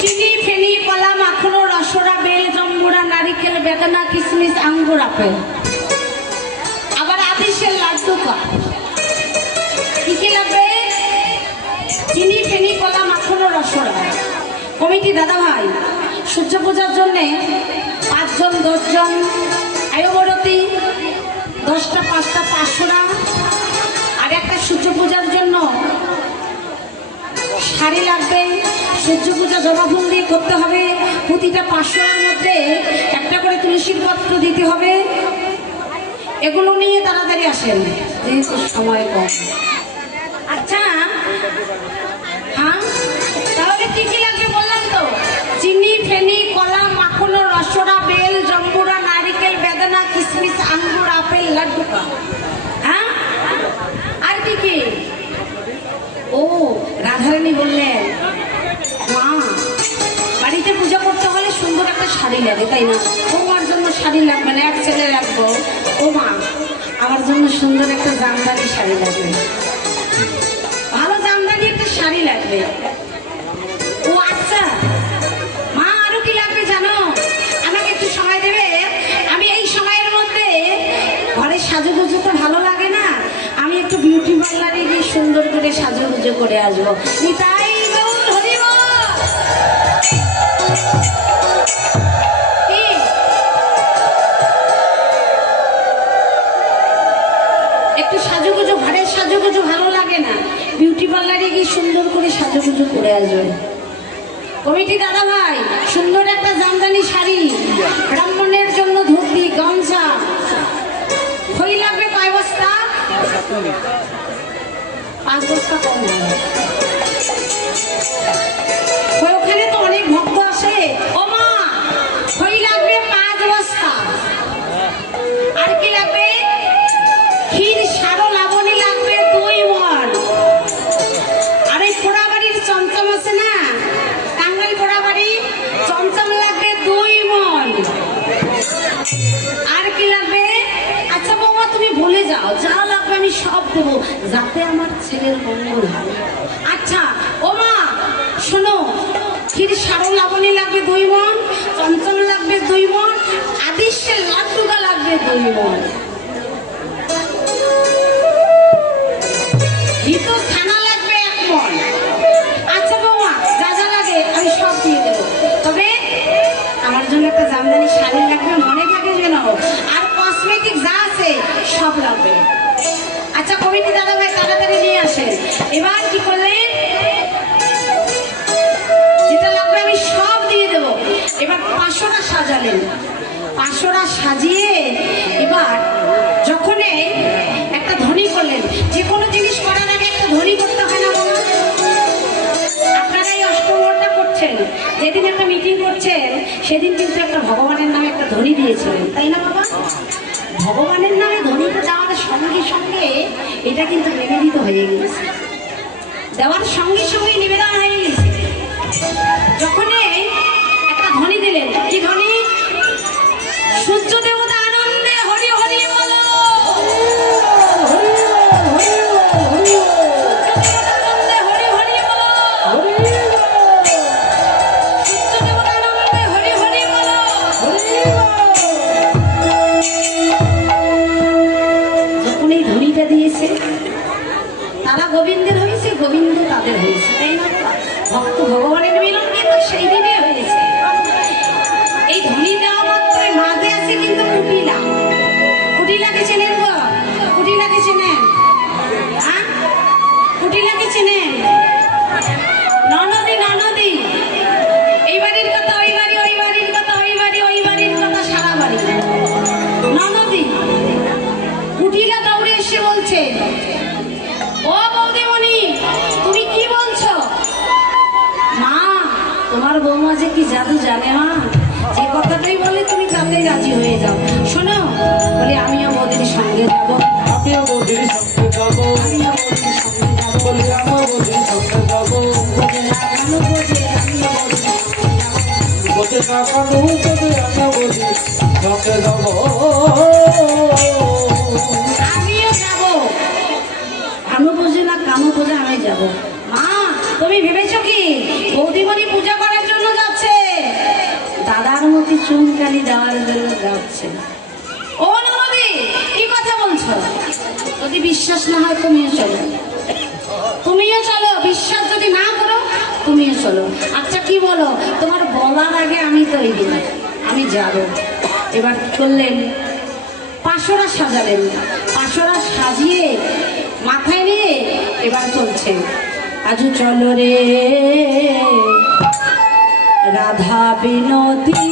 চিনি, ফেনি, কলা, মাখনো, রসরা, বেল, জম্বুরা, নারিকেল, বেদানা, কিশমিশ, আঙ্গুর, আপেল। আবার আদিসের লাড্ডু কা কি কি লাগবে? চিনি, ফেনি, কলা, মাখনো, রসরা। কমিটি, দাদা ভাই, সূর্য পূজার জন্যে পাঁচজন, দশজন, আয়ুবরতী, দশটা, পাঁচটা পাঁচশোরা আর একটা সূর্য পূজার জন্য শাড়ি লাগবে। সূর্য পূজা জবাফুল দিয়ে করতে হবে। প্রতিটা পাঁচশোর মধ্যে একটা করে তুলসীর পত্র দিতে হবে। এগুলো নিয়ে তাড়াতাড়ি আসেন। যেহেতু সময় কম। রাধারানী বললেন, মা, বাড়িতে পূজা করতে হলে সুন্দর একটা শাড়ি লাগে, তাই না? ও মার জন্য শাড়ি লাগবে না এক ছেলে রাখব। ও মা, আমার জন্য সুন্দর একটা জামদানি শাড়ি লাগবে। ভালো জামদানি একটা শাড়ি লাগবে। পার্লারে গিয়ে সুন্দর করে সাজুগুজু করে আসব। নিতাই? একটু সাজুগুজু, ঘরের সাজুগুজু ভালো লাগে না। বিউটি পার্লারে গিয়ে সুন্দর করে সাজুগুজু করে আসবে। কমিটি দাদা ভাই, সুন্দর একটা জামদানি শাড়ি। ব্রাহ্মণের জন্য ধুতি, গামছা। খই লাগবে কয় বস্তা? পাঁচ বস্তা কম হবে। খই ওখানে সব দেবো যাতে আমার ছেলের মঙ্গল হয়। আচ্ছা ও মা শোনো, ক্ষীর সারো লাবণী লাগবে দুই মন চমচম লাগবে দুই মন আদিশ্যের লাড্ডুকা লাগবে দুই মন। ঘিতো ছানা লাগবে এক মন। আচ্ছা যা যা লাগে তবে আমার জন্য একটা জামদানি লাগবে, মনে থাকে যেন। আর কসমেটিক যা আছে সব লাগবে। আচ্ছা কমিটি দাদা ভাই তাড়াতাড়ি নিয়ে আসেন। এবার কি করলেন যেটা লাগবে আমি সব দিয়ে দেবো। এবার পাঁচশোটা সাজালেন। পাঁচশোটা সাজিয়ে এবার যখন একটা ধ্বনি করলেন, যে কোনো জিনিস করার আগে একটা ধ্বনি করতে হয় না? আপনারা এই অষ্টমটা করছেন। যেদিন একটা মিটিং করছেন, সেদিন কিন্তু একটা ভগবানের নামে একটা ধ্বনি দিয়েছিলেন। তাই না বাবা? ভগবানের নামে ধ্বনিটা দেওয়ার সঙ্গে সঙ্গে এটা কিন্তু নিবেদিত হয়ে গেছে দেওয়ার সঙ্গে সঙ্গে নিবেদন হয়ে গেছে যখনই একটা ধনী দিলেন, কি ধ্বনি? যাব। বসে কাকানু বলে আমরা বৌদির সঙ্গে যাব। আমিও বোঝে মা, তুমি ভেবেছো কি? বৌদিমণি পূজা করার জন্য যাচ্ছে? দাদার মধ্যে চুনকালি দেওয়ার জন্য যাচ্ছে। ও ননদি কি কথা বলছো? যদি বিশ্বাস না হয়, তুমিও চলো। তুমিও চলো, বিশ্বাস যদি না তুমিও চলো। আচ্ছা কি বলো? তোমার বলার আগে আমি তৈরি আমি যাব। এবার চললেন, পাশরা সাজালেন। পাশরা সাজিয়ে মাথায় নিয়ে এবার চলছে আজু চলো রে। রাধা বিনোদী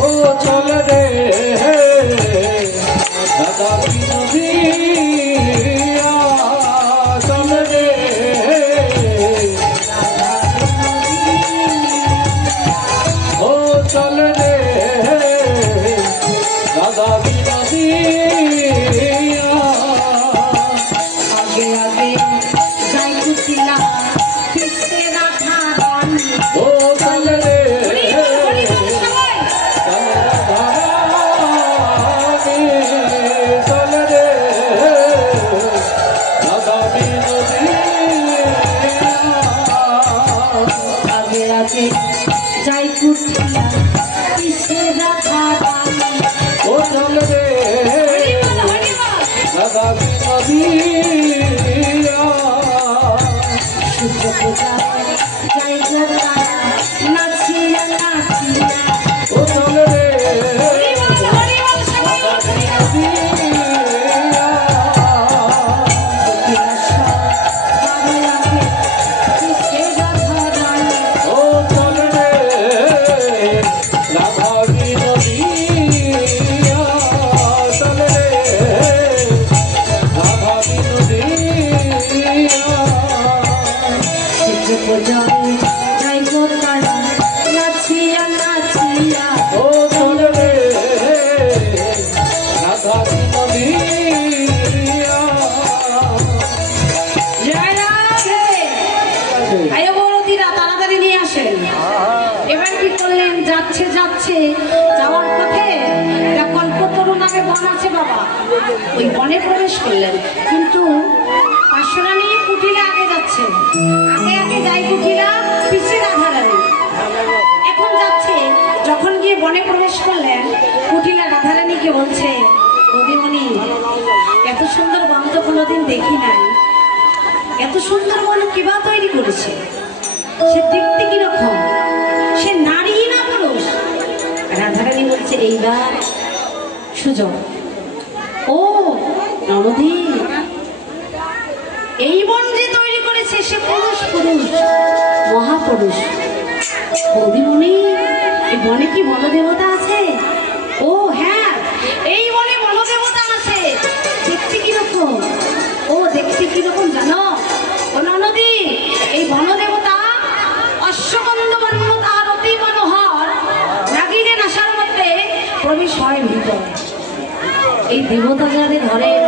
ও চল রে। দাদা বিনোদিয়া সূর্য পূজা করলেন যাচ্ছে, যাওয়ার পথে একটা কল্পতরু নামে বন আছে বাবা। ওই বনে প্রবেশ করলেন, কিন্তু পাঁচশোরা নিয়ে কুটিলা আগে যাচ্ছে আগে আগে যাই কুটিলা পিছিয়ে রাধারানী এখন যাচ্ছে, যখন গিয়ে বনে প্রবেশ করলেন বলছে এত সুন্দর বন তো কোনোদিন দেখি নাই। এত সুন্দর বন কিবা তৈরি করেছে? সে দেখতে কীরকম? সে নারী এইবার। সুযোগ ও নবধি এই মন যে তৈরি করেছে সে পুরুষ পুরুষ, মহাপুরুষ। বৌদিমণি এই বনে কি বনদেবতা আছে? এই দেবতা যাদের ধরে ননদী তারে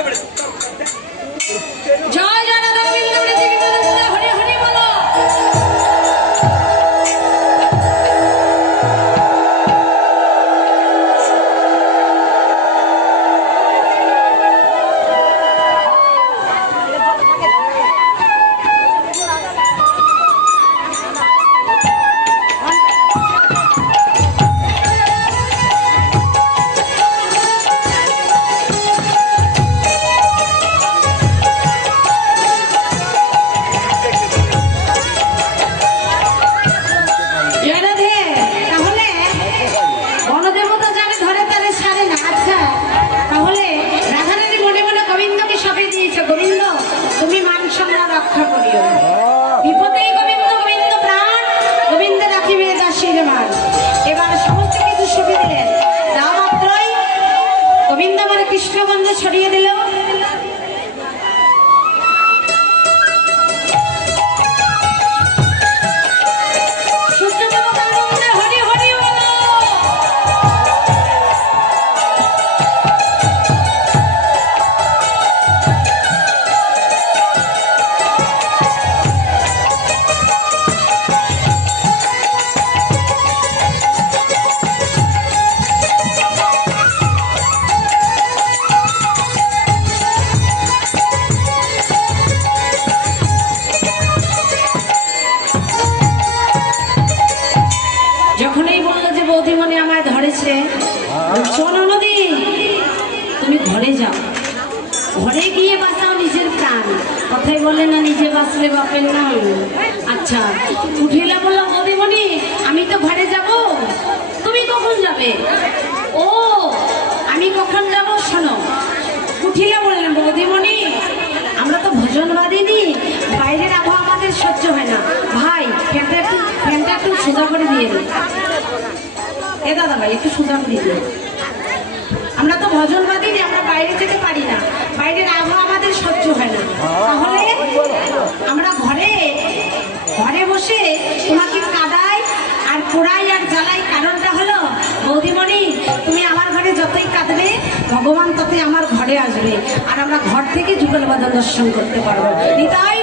এবারে জয় কথাই বলে না, নিজে বাঁচলে বাপের নাম। আচ্ছা উঠিলা বললাম বদিমণি আমি তো ঘরে যাব। তুমি কখন যাবে? ও, আমি কখন যাব শোনো। উঠিলা বললেন বৌদিমণি আমরা তো ভোজনবাদিনী, বাইরের আবহাওয়া আমাদের সহ্য হয় না। ভাই, ফ্যানটা একটু ফ্যানটা একটু সোজা করে দিয়ে এ দাদা ভাই, একটু সোজা করে দিয়ে। আমরা তো ভজনবাদিনী আমরা বাইরে যেতে পারি না। বাইরের আবহাওয়া আমাদের সহ্য হয় না। তাহলে আমরা ঘরে ঘরে বসে তোমাকে কাদায় আর পোড়াই আর জ্বালাই কারণটা হলো, বৌদিমণি, তুমি আমার ঘরে যতই কাঁদবে, ভগবান ততই আমার ঘরে আসবে। আর আমরা ঘর থেকে যুগল বাদল দর্শন করতে পারব। নিতাই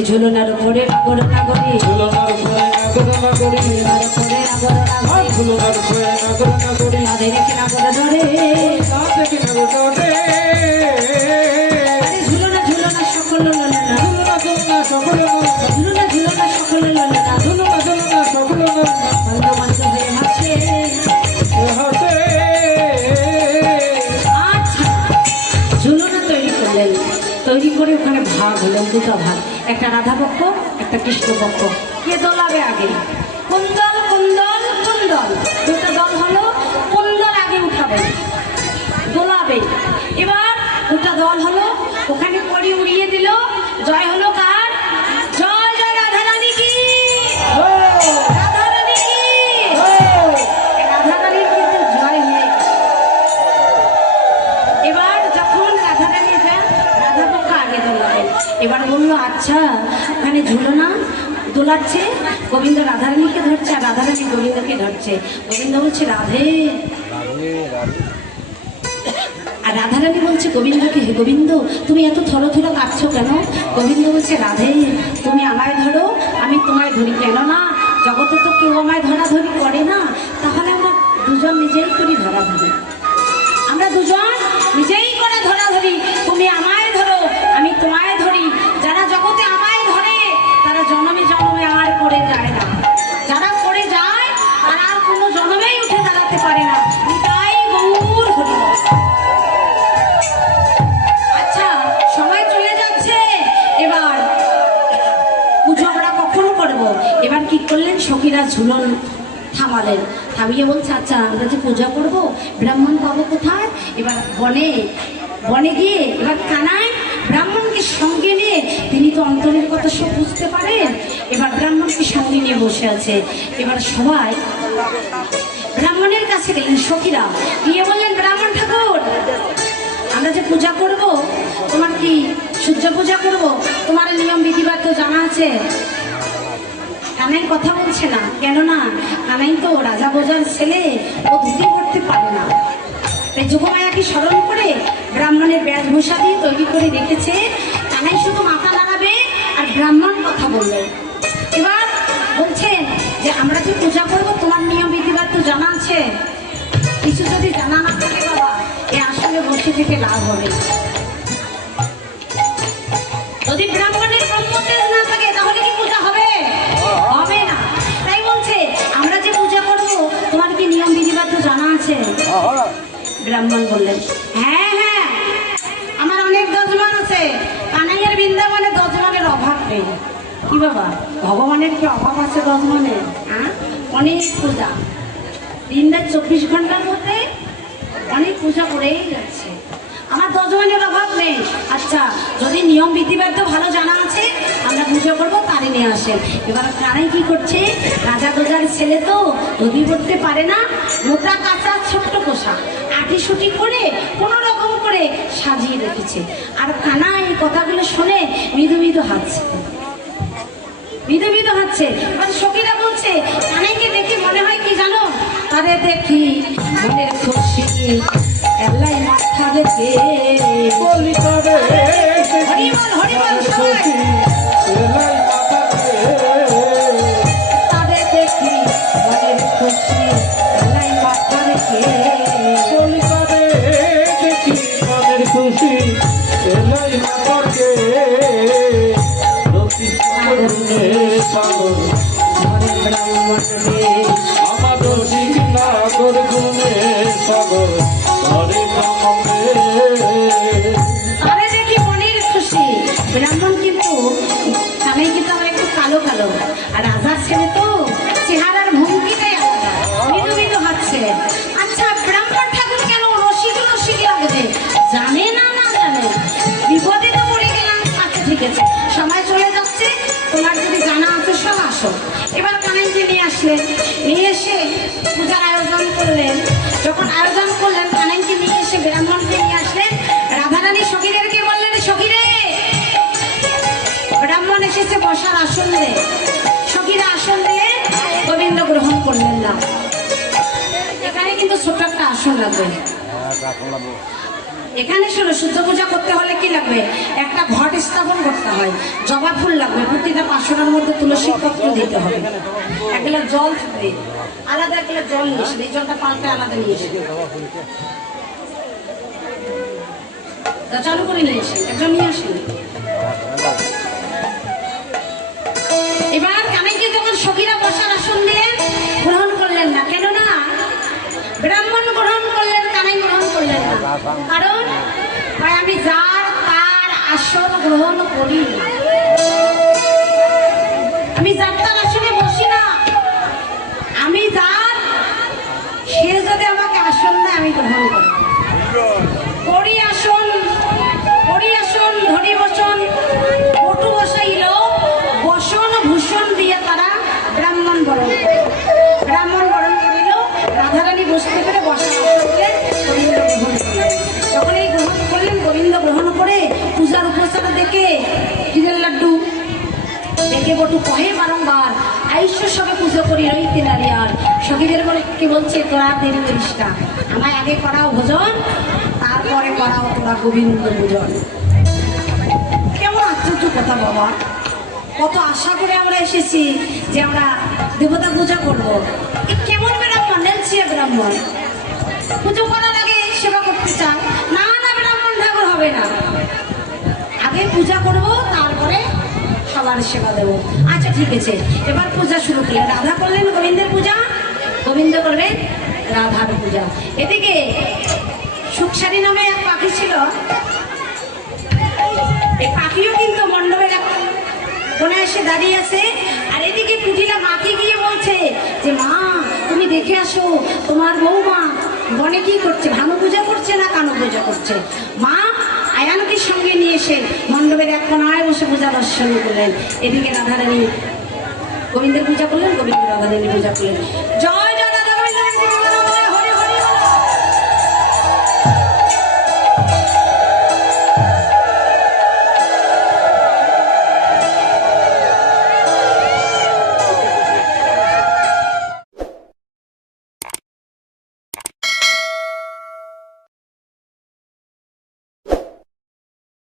বলে ঝুলনার উপরে আগরনা নাগরি ঝুলনার উপরে নাগরনা করি ঝুলনার উপরে নাগরি গড়ি ঝুলনার উপরে নাগরনা করি তাদের রেখে নাগর ধরে। তা থেকে বড় আরে একটা রাধা পক্ষ একটা কৃষ্ণ পক্ষ কে দোলাবে আগে? দোলাচ্ছে গোবিন্দ রাধারানীকে ধরছে, আর রাধারানী গোবিন্দকে ধরছে। গোবিন্দ বলছে, রাধে। আর রাধারানী বলছে, গোবিন্দকে হে গোবিন্দ, তুমি এত থরো থরো কাঁদছো কেন? গোবিন্দ বলছে, রাধে, তুমি আমায় ধরো, আমি তোমায় ধরি। কেন না জগতে তো কেউ আমায় ধরাধরি করে না, তাহলে আমরা দুজন নিজেই করি ধরাধরি। আমরা দুজন নিজেই করে ধরাধরি। তুমি আমায় সখীরা ঝুলন থামালেন। থামিয়ে বলছে আচ্ছা আমরা যে পূজা করব, ব্রাহ্মণ পাবো কোথায়? এবার বনে বনে গিয়ে এবার কানায় ব্রাহ্মণকে সঙ্গে নিয়ে, তিনি তো অন্তরের কথা সব বুঝতে পারেন, এবার ব্রাহ্মণকে সঙ্গে নিয়ে বসে আছে। এবার সবাই ব্রাহ্মণের কাছে গেলেন, সখীরা গিয়ে বললেন, ব্রাহ্মণ ঠাকুর, আমরা যে পূজা করব, তোমার কি সূর্য পূজা করব? তোমার নিয়ম বিধিবাদ তো জানা আছে। কানাই কথা বলছে না। কেননা কানাই তো রাজা বোজার ছেলে, ও পড়তে পারে না। তাই যোগমায়াকে স্মরণ করে ব্রাহ্মণের বেশভূষা দিয়ে তৈরি করে রেখেছে। কানাই শুধু মাথা নাড়াবে আর ব্রাহ্মণ কথা বলবে। এবার বলছেন যে, আমরা যে পূজা করব, তোমার নিয়ম বিধিবাদ তো জানা আছে। কিছু যদি জানা না থাকে বাবা, এ আসলে বসে থেকে লাভ হবে ব্রাহ্মণ বললেন হ্যাঁ হ্যাঁ আমার অনেক দশমান আছে। কানাইয়ের বৃন্দাবনে দশমানের অভাব নেই। কি বাবা, ভগবানের কি অভাব আছে দশমানের হ্যাঁ অনেক পূজা। দিনদার চব্বিশ ঘণ্টার মধ্যে অনেক পূজা করেই যাচ্ছে। আমার দশজনের অভাব নেই। আচ্ছা যদি নিয়ম বিধিবাদ্য ভালো জানা আছে, আমরা পুজো করব, তারে নিয়ে আসেন। এবার কারাই কি করছে? রাজা দোজার ছেলে তো নদী করতে পারে না। মোটা কাঁচা ছোট্ট পোশাক আটি সুটি করে কোনো রকম করে সাজিয়ে রেখেছে। আর কানা এই কথাগুলো শুনে মৃদু মৃদু হাসছে। মৃদু মৃদু হাসছে। মানে সখীরা বলছে কানাইকে দেখে মনে হয় কি জানো? তারে দেখি মনের খুশি এলাই মাথা দেখে হরিবল, হরিবল, সবাই। যখন আয়োজন করলেন কানাইকে নিয়ে এসে ব্রাহ্মণকে নিয়ে আসলেন। রাধারানী সখীদেরকে বললেন, সখীরে, ব্রাহ্মণ এসেছে বসার আসন দে। সখীরা আসন দিয়ে গোবিন্দ গ্রহণ করলেন না। এখানে কিন্তু ছোট্ট একটা আসন লাগবে। এখানে শোনো সূর্য পূজা করতে হলে কি লাগবে? একটা ঘট স্থাপন করতে হয়। জবা ফুল লাগবে। প্রতিটা পাঁচশোটার মধ্যে তুলসী পত্র দিতে হবে। এক জল থাকবে। আলাদা এক জল নিয়ে এই জলটা পাল্টে আলাদা নিয়ে আসবে চালু করে নিয়ে আসেন একজন নিয়ে আসেন। এবার কানাইকে যখন সখীরা বসার আসন দিলেন গ্রহণ করলেন না কেন না ব্রাহ্মণ গ্রহণ করলেন কানাই গ্রহণ করলেন না। কারণ হয় আমি যার তার আসন গ্রহণ করি। আমি যার তার আসনে বসি না আমি যার সে যদি আমাকে আসন দেয় আমি গ্রহণ করি করি আসন আসন ধরি বসন পটু বসাইল, বসন ভূষণ দিয়ে তারা ব্রাহ্মণ বরণ। ব্রাহ্মণ বরণ করিল, রাধারানী বসতে করে বসা যখন এই গ্রহণ করলেন, গোবিন্দ গ্রহণ করে পূজার উপস্থাটা দেখে কিদের লাড্ডু দেখে বটু কহে বারংবার আইস্য সবে পুজো করি রইতে নারী আর সখীদের বলে কি বলছে? তোরা দেরি করিস আমায় আগে করাও ভোজন, তারপরে করাও তোরা গোবিন্দ ভোজন। কেমন আশ্চর্য কথা বাবা। কত আশা করে আমরা এসেছি যে আমরা দেবতা পূজা করব। কেমন ব্রাহ্মণ? নেলছিয়া ব্রাহ্মণ। পুজো করার আগে সেবা করতে চান। না না, ব্রাহ্মণ, ঠাকুর হবে না। আগে পূজা করব, তারপরে সবার সেবা দেবো। আচ্ছা ঠিক আছে। এবার পূজা শুরু করলেন রাধা করলেন গোবিন্দের পূজা। গোবিন্দ করবেন রাধার পূজা এদিকে সুখসারি নামে এক পাখি ছিল। এই পাখিও কিন্তু মণ্ডপের এক কোনে এসে দাঁড়িয়ে আছে। আর এদিকে কুটিলা মাকে গিয়ে বলছে যে, মা, তুমি দেখে আসো, তোমার বৌমা বনে কি করছে? ভানু পূজা করছে না কানু পূজা করছে? মা, আয়ানকে সঙ্গে নিয়ে এসে মণ্ডপের এক কোনায় বসে পূজা দর্শন করলেন। এদিকে রাধারানী গোবিন্দের পূজা করলেন গোবিন্দ রাধারানী পূজা করলেন। জল